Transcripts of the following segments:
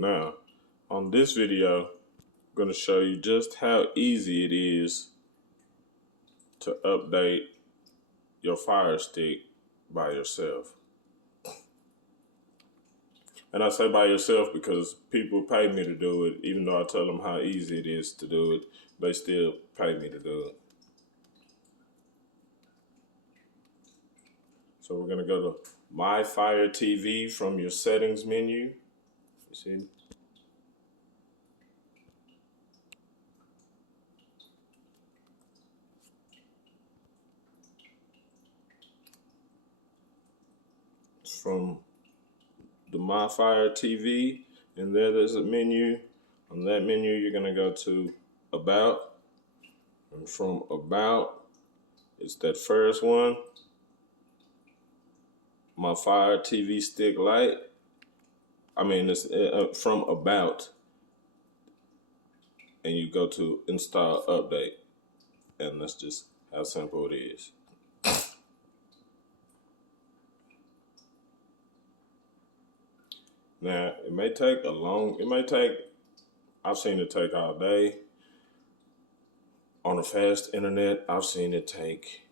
Now, on this video, I'm going to show you just how easy it is to update your Fire Stick by yourself. And I say by yourself because people pay me to do it. Even though I tell them how easy it is to do it, they still pay me to do it. So we're going to go to My Fire TV from your settings menu. You see? It's from the My Fire TV, and there's a menu. On that menu, you're going to go to About, and from About, it's that first one, My Fire TV Stick Lite. I mean, it's from About, and you go to Install Update, and that's just how simple it is. Now, it may take I've seen it take all day. On a fast internet, I've seen it take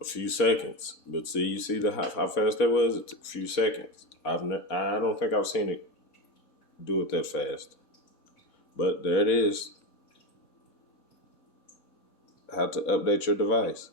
a few seconds. But see, you see how fast that was? It took a few seconds. I don't think I've seen it do it that fast. But there it is. How to update your device.